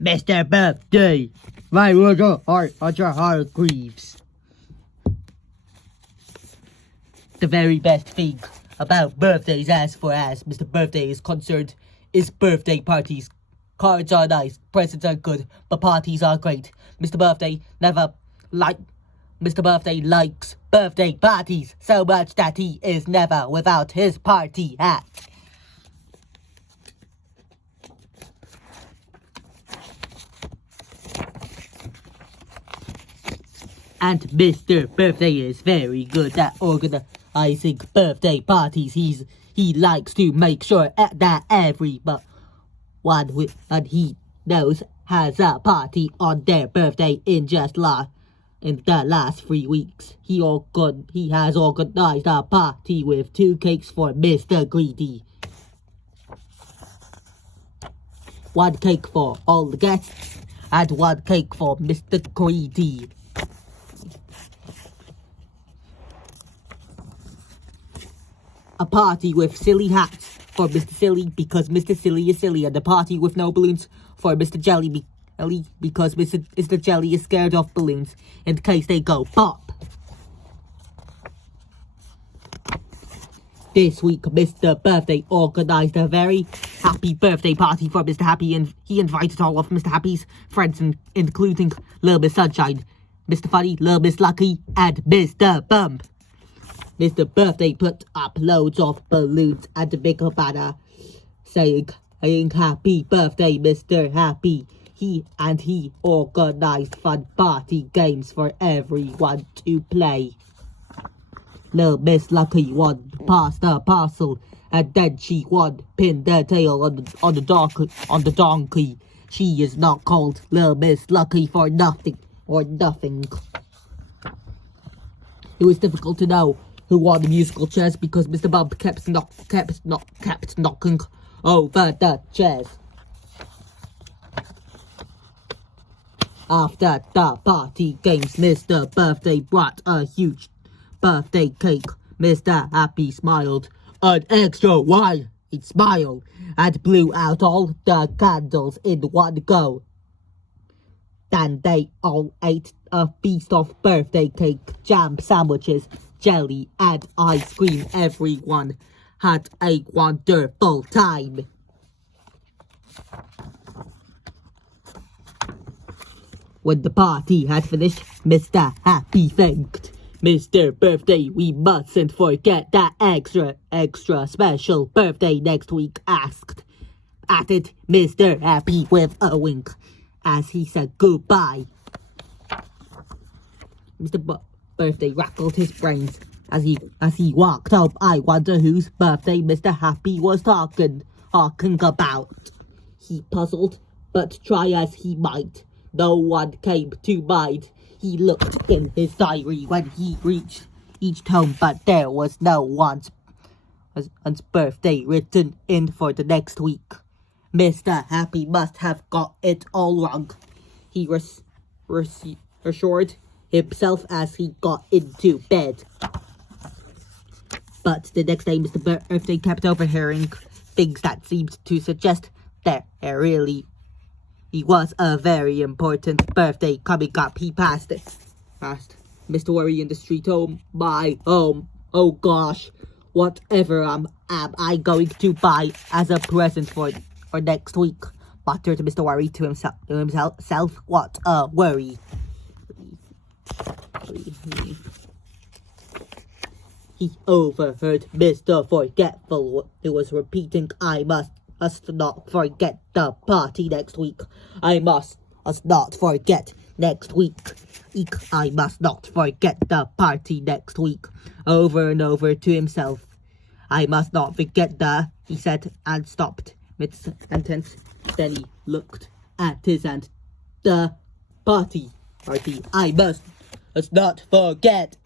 Mr. Birthday, why would your heart grieves? The very best thing about birthdays, as Mr. Birthday is concerned, is birthday parties. Cards are nice, presents are good, but parties are great. Mr. Birthday likes birthday parties so much that he is never without his party hat. And Mr. Birthday is very good at organizing birthday parties. He likes to make sure that everyone he knows has a party on their birthday in the last 3 weeks. He has organized a party with 2 cakes for Mr. Greedy. 1 cake for all the guests and 1 cake for Mr. Greedy. A party with silly hats for Mr. Silly because Mr. Silly is silly, and a party with no balloons for Mr. Jelly because Mr. Jelly is scared of balloons in case they go pop. This week, Mr. Birthday organized a very happy birthday party for Mr. Happy, and he invited all of Mr. Happy's friends, including Little Miss Sunshine, Mr. Funny, Little Miss Lucky, and Mr. Bump. Mr. Birthday put up loads of balloons and a big banner saying happy birthday, Mr. Happy. He organized fun party games for everyone to play. Little Miss Lucky won past the parcel, and then she won pin the tail on the donkey. She is not called Little Miss Lucky for nothing. It was difficult to know who won the musical chairs because Mr. Bump kept knocking over the chairs. After the party games, Mr. Birthday brought a huge birthday cake. Mr. Happy smiled an extra wide smile and blew out all the candles in one go. Then they all ate a feast of birthday cake, jam sandwiches, jelly, and ice cream. Everyone had a wonderful time. When the party had finished, Mr. Happy thanked Mr. Birthday. We mustn't forget that extra special birthday next week, added Mr. Happy with a wink as he said goodbye. Mr. Birthday rattled his brains as he walked up. I wonder whose birthday Mr. Happy was talking about. He puzzled, but try as he might, no one came to mind. He looked in his diary when he reached each home, but there was no one's birthday written in for the next week. Mr. Happy must have got it all wrong, he assured himself as he got into bed. But the next day, Mr. Birthday kept overhearing things that seemed to suggest that he was a very important birthday coming up. He passed Mr. Worry in the street. Oh my, oh gosh, whatever am I going to buy as a present for next week? Muttered Mr. Worry to himself. What a worry. He overheard Mr. Forgetful, who was repeating, I must not forget the party next week. I must not forget next week. I must not forget the party next week. Over and over to himself. I must not forget the, he said, and stopped mid-sentence. Then he looked at his hand. The party. I must not forget.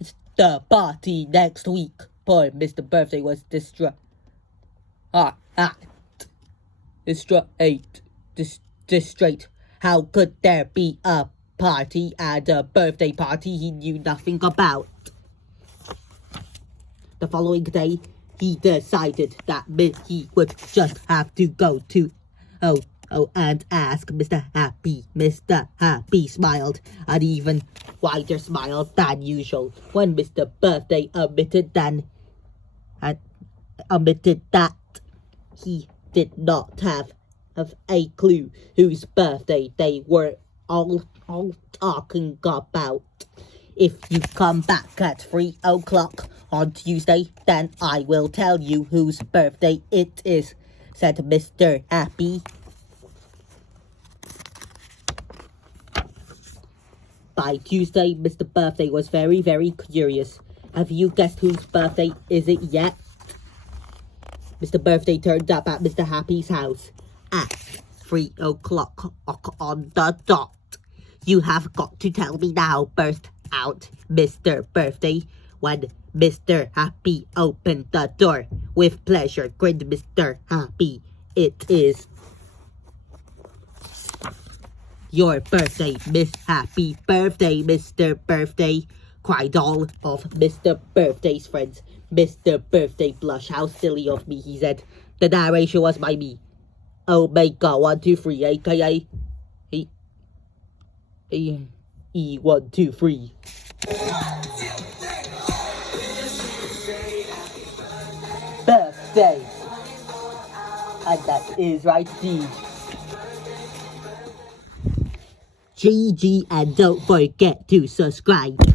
It's the party next week. Poor Mr. Birthday was distraught. Distraught. How could there be a party and a birthday party he knew nothing about? The following day, he decided that he would just have to go to and ask Mr. Happy. Mr. Happy smiled, an even wider smile than usual, when Mr. Birthday admitted that he did not have a clue whose birthday they were all talking about. If you come back at 3 o'clock on Tuesday, then I will tell you whose birthday it is, said Mr. Happy. By Tuesday, Mr. Birthday was very, very curious. Have you guessed whose birthday is it yet? Mr. Birthday turned up at Mr. Happy's house at 3 o'clock on the dot. You have got to tell me now, burst out Mr. Birthday. When Mr. Happy opened the door, with pleasure, grinned Mr. Happy. It is your birthday, Miss Happy birthday, Mr. Birthday, cried all of Mr. Birthday's friends. Mr. Birthday blushed. How silly of me, he said. The narration was by me, Omega 123, aka E123. Birthday. And that is right, GG, and don't forget to subscribe.